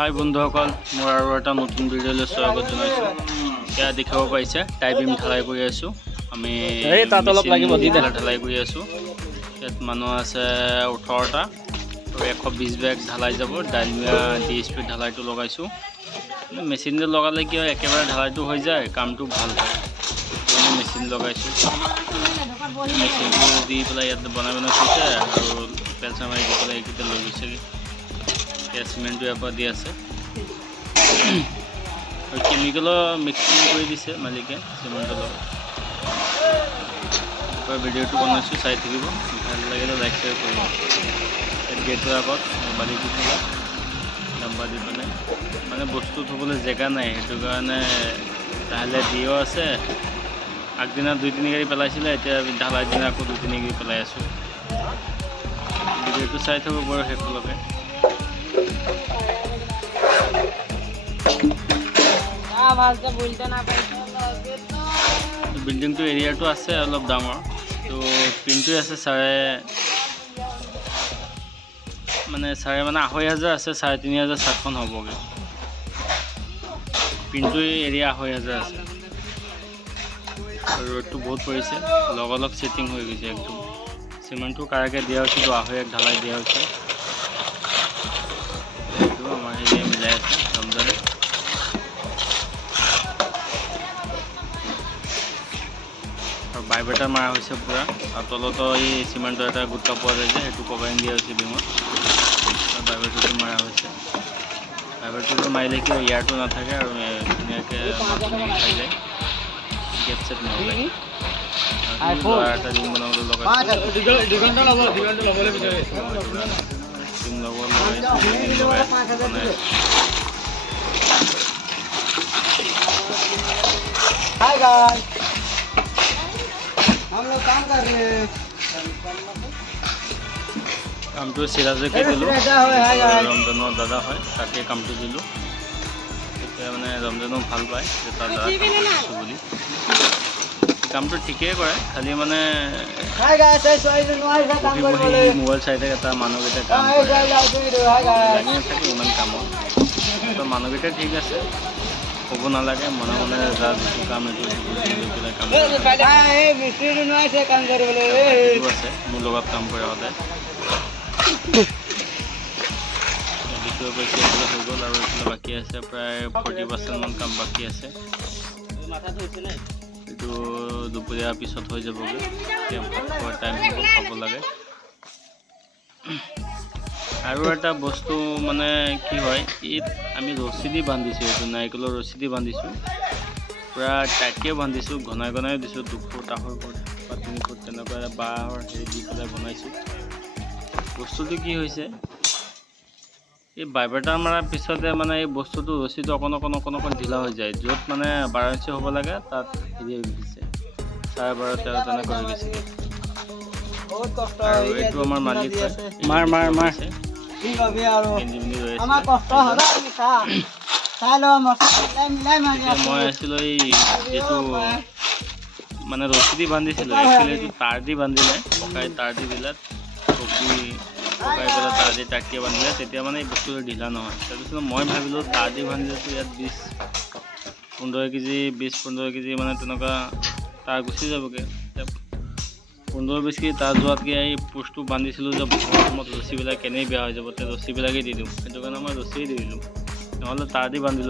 হাই বন্ধুসকল, মোৰ আৰু এটা নতুন ভিডিঅ'লৈ স্বাগত জনাইছোঁ। এতিয়া দেখিব পাৰিছে টাই বিম ঢালাই কৰি আছোঁ। আমি ঢালাই কৰি আছোঁ। ইয়াত মানুহ আছে 18টা আৰু 120 বেগ ঢালাই যাব। ডালমিয়া DSP ঢালাইটো লগাইছোঁ। মেচিনটো লগালে কি হয়, একেবাৰে ঢালাইটো হৈ যায়, কামটো ভাল হয়। মেচিন লগাইছোঁ। মেচিনটো দি পেলাই ইয়াত বনাই থৈছে আৰু পেলচা মাৰি দি পেলাই এইকেইটা লৈ গৈছেগৈ। এতিয়া চিমেণ্টটো ইয়াৰ পৰা দি আছে আৰু কেমিকেলৰ মিক্সিং কৰি দিছে মালিকে চিমেণ্টৰ লগত। ভিডিঅ'টো বনাইছোঁ, চাই থাকিব। ভাল লাগিলে লাইক শ্বেয়াৰ কৰিব। গেটৰ আগত বালি দি পেলাই ডাম্বা দি পেলাই মানে বস্তু থ'বলৈ জেগা নাই, সেইটো কাৰণে লাহে দিও আছে। আগদিনা 2-3 গাড়ী পেলাইছিলে, এতিয়া ঢালাই দিনা আকৌ 2-3 গাড়ী পেলাই আছোঁ। ভিডিঅ'টো চাই থাকোঁ বাৰু শেষলৈকে। বিল্ডিংটো এৰিয়াটো আছে অলপ ডাঙৰ, তো পিনটো আছে চাৰে 2,500 আছে, 3,500 ছাদখন হ'বগৈ। পিনটো এৰিয়া 2,500 আছে। ৰ'দটো বহুত পৰিছে, লগালগ ছেটিং হৈ গৈছে একদম। চিমেণ্টটো কাৰাকৈ দিয়া হৈছে, 2.5 ঢালাই দিয়া হৈছে। এইটো আমাৰ হেৰিয়ে মিলাই আছে ৰমজানে। আৰু বাইবেটাৰ মাৰা হৈছে পূৰা, আৰু তলতো এই চিমেণ্টৰ এটা গুটকা পোৱা যায় যে, সেইটো কভাৰিং দিয়া হৈছে বিমত। আৰু বাইবেটাৰটো মাৰা হৈছে। বাইবেটাৰটো মাৰিলে কি হয়, ইয়াৰটো নাথাকে আৰু ধুনীয়াকৈ মাছটো খাই যায়, গেপ চেপ নলগায়। ল'ৰা এটা ৰিং বনাবলৈ লগাইছোঁ। हाय गाइस, हम लोग काम कर रहे हैं। কামটো চিৰাজকে দিলোঁ, ৰমজানৰ দাদা হয়, তাকে কামটো দিলোঁ। তেতিয়া মানে ৰমজানো ভাল পায় যে তাৰ দাদা কৰিছোঁ বুলি। কামটো ঠিকেই কৰে, খালি মানে মোবাইল চাই থাকে। তাৰ মানুহকেইটা কাম কৰে, লাগি নাথাকে ইমান কামত। মানুহকেইটা ঠিক আছে, ক'ব নালাগে, মনে মনে যা যিটো কাম এইটো পেলাই কাম আছে। মোৰ লগত কাম কৰে সদায়। দেখিব পাইছে এইফালে হৈ গ'ল আৰু এইফালে বাকী আছে, প্ৰায় 40% কাম বাকী আছে। এইটো দুপৰীয়াৰ পিছত হৈ যাবগৈ। এতিয়া ভাত খোৱাৰ টাইম হ'ব, খাব লাগে। আৰু এটা বস্তু মানে কি হয়, ইয়াত আমি ৰছী দি বান্ধিছোঁ, এইটো নাৰিকলৰ ৰছী দি বান্ধিছোঁ। পূৰা টাইটকৈ বান্ধিছোঁ, ঘনাই ঘনাই দিছোঁ। 2 ফুট, 2.5 ফুট বা 3 ফুট তেনেকুৱা বাঁহৰ হেৰি দি পেলাই বনাইছোঁ। বস্তুটো কি হৈছে, এই বাইবেটাৰ মৰাৰ পিছতে মানে এই বস্তুটো ৰছীটো অকণ ঢিলা হৈ যায়। য'ত মানে 12 ইঞ্চি হ'ব লাগে, তাত হেৰি হৈ গৈছে 12.5, 13 তেনেকৈ হৈ গৈছে। আৰু এইটো আমাৰ মালিক হয়, মই আছিলোঁ এই যিটো মানে ৰছী দি বান্ধিছিলোঁ, একচুৱেলি এইটো তাঁৰ দি বান্ধিলে, পকাই তাঁৰ দি দিলে, পকাই পেলাই তাঁৰ দি টাকিয়ে বান্ধিলে, তেতিয়া মানে এই বস্তুটো ঢিলা নহয়। তাৰপিছত মই ভাবিলোঁ তাঁৰ দি বান্ধিলেতো ইয়াত 20-15 কেজি মানে তেনেকুৱা তাঁৰ গুচি যাবগৈ। 15-20 কেজি তাঁৰ যোৱাতকৈ এই পোষ্টটো বান্ধিছিলোঁ যে সময়ত ৰছীবিলাক কেনেই বেয়া হৈ যাব, তেতিয়া ৰছীবিলাকেই দি দিওঁ। সেইটো কাৰণে মই ৰছীয়ে দি দিলোঁ, নহ'লে তাঁৰ দি বান্ধিলোঁ।